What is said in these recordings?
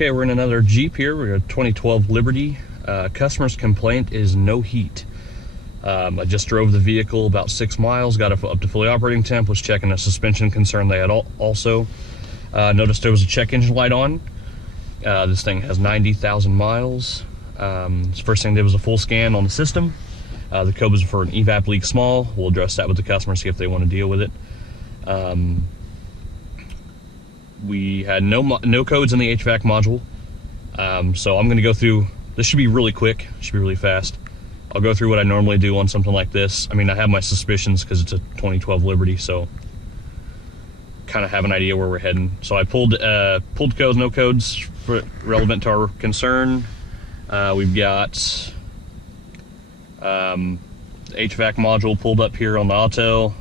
Okay, we're in another Jeep here. We're a 2012 Liberty. Customer's complaint is no heat. I just drove the vehicle about 6 miles, got it up to fully operating temp, was checking a suspension concern they had also. Noticed there was a check engine light on. This thing has 90,000 miles. First thing I did was a full scan on the system. The code was for an evap leak small. We'll address that with the customer, see if they want to deal with it. We had no codes in the HVAC module. So I'm going to go through, this should be really quick, should be really fast. I'll go through what I normally do on something like this. I mean, I have my suspicions because it's a 2012 Liberty, so kind of have an idea where we're heading. So I pulled codes, no codes relevant to our concern. We've got the HVAC module pulled up here on the Autel.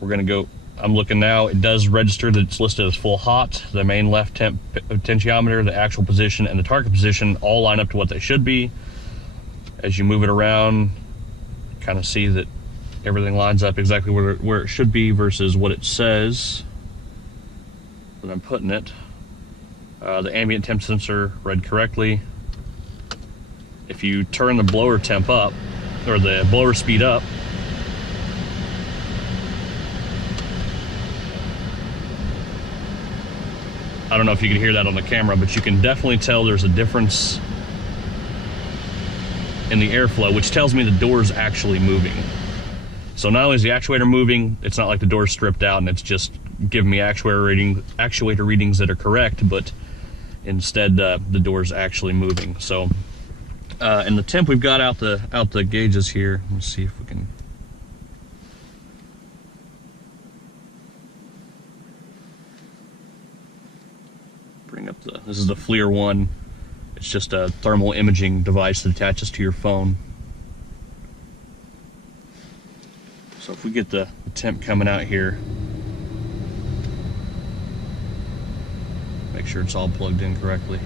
We're going to go, I'm looking now, it does register that it's listed as full hot. The main left temp potentiometer, the actual position, and the target position all line up to what they should be. As you move it around, kind of see that everything lines up exactly where it should be versus what it says that I'm putting it. The ambient temp sensor read correctly. If you turn the blower temp up, or the blower speed up, I don't know if you can hear that on the camera, but you can definitely tell there's a difference in the airflow, which tells me the door's actually moving. So not only is the actuator moving, it's not like the door's stripped out and it's just giving me actuator readings that are correct, but instead the door's actually moving. So and the temp, we've got out the gauges here. Let's see if we can. Bring up this is the FLIR ONE. It's just a thermal imaging device that attaches to your phone. So if we get the temp coming out here, make sure it's all plugged in correctly.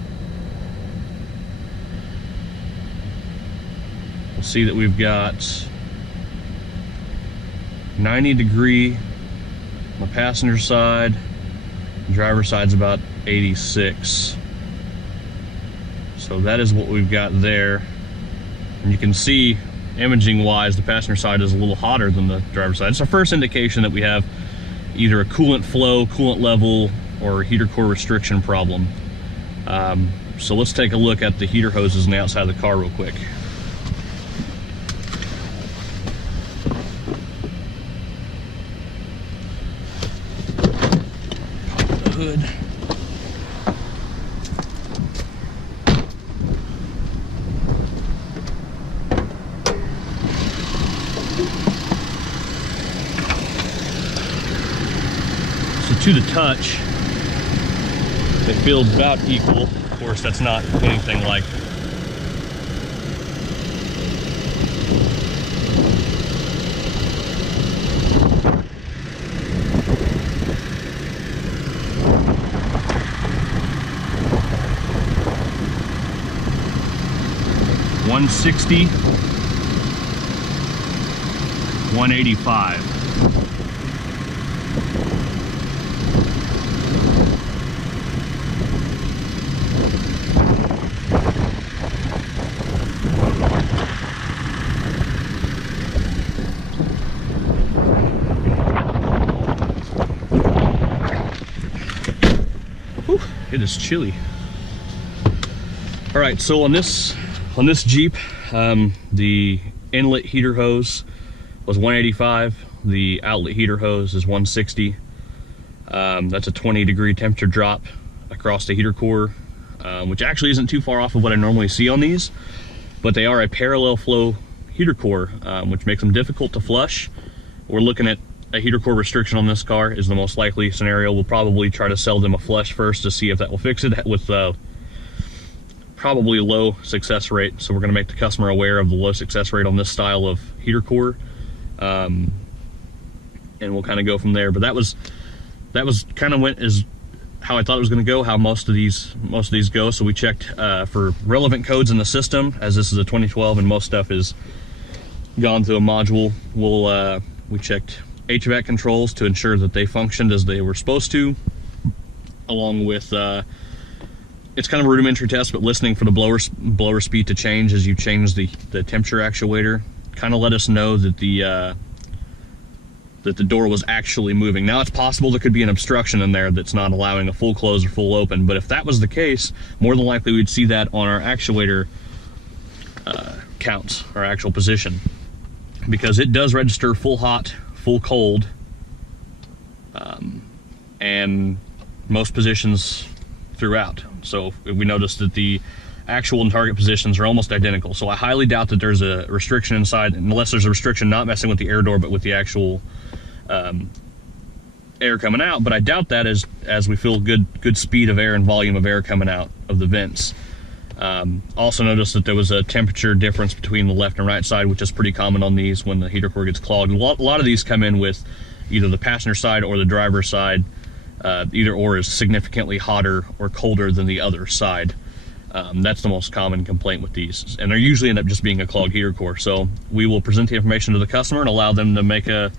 We'll see that we've got 90 degree on the passenger side. The driver's side's about 86. So that is what we've got there. And you can see, imaging wise, the passenger side is a little hotter than the driver's side. It's our first indication that we have either a coolant flow, coolant level, or a heater core restriction problem. So let's take a look at the heater hoses on the outside of the car real quick. Pop the hood. To the touch, they feel about equal. Of course, that's not anything like $160, $185. It is chilly. All right, so on this Jeep, the inlet heater hose was 185. The outlet heater hose is 160. That's a 20 degree temperature drop across the heater core, which actually isn't too far off of what I normally see on these, but they are a parallel flow heater core, which makes them difficult to flush. We're looking at a heater core restriction on this car is the most likely scenario. We'll probably try to sell them a flush first to see if that will fix it, with probably low success rate. So we're going to make the customer aware of the low success rate on this style of heater core, and we'll kind of go from there. But that was kind of went as how I thought it was going to go, how most of these go. So we checked for relevant codes in the system, as this is a 2012 and most stuff is gone through a module. We checked HVAC controls to ensure that they functioned as they were supposed to, along with it's kind of a rudimentary test, but listening for the blower speed to change as you change the temperature actuator kind of let us know that the door was actually moving. Now it's possible there could be an obstruction in there that's not allowing a full close or full open, but if that was the case, more than likely we'd see that on our actuator counts, our actual position, because it does register full hot, full cold, and most positions throughout. So we noticed that the actual and target positions are almost identical. So I highly doubt that there's a restriction inside, unless there's a restriction not messing with the air door, but with the actual air coming out. But I doubt that as we feel good speed of air and volume of air coming out of the vents. Also noticed that there was a temperature difference between the left and right side, which is pretty common on these when the heater core gets clogged. A lot of these come in with either the passenger side or the driver's side. Either or is significantly hotter or colder than the other side. That's the most common complaint with these, and they usually end up just being a clogged heater core. So we will present the information to the customer and allow them to make a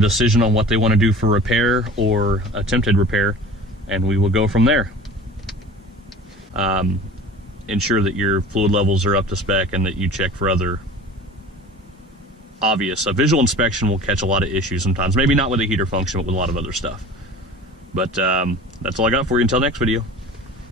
decision on what they want to do for repair or attempted repair, and we will go from there. Ensure that your fluid levels are up to spec and that you check for other obvious. A visual inspection will catch a lot of issues sometimes, maybe not with the heater function, but with a lot of other stuff. But that's all I got for you until next video.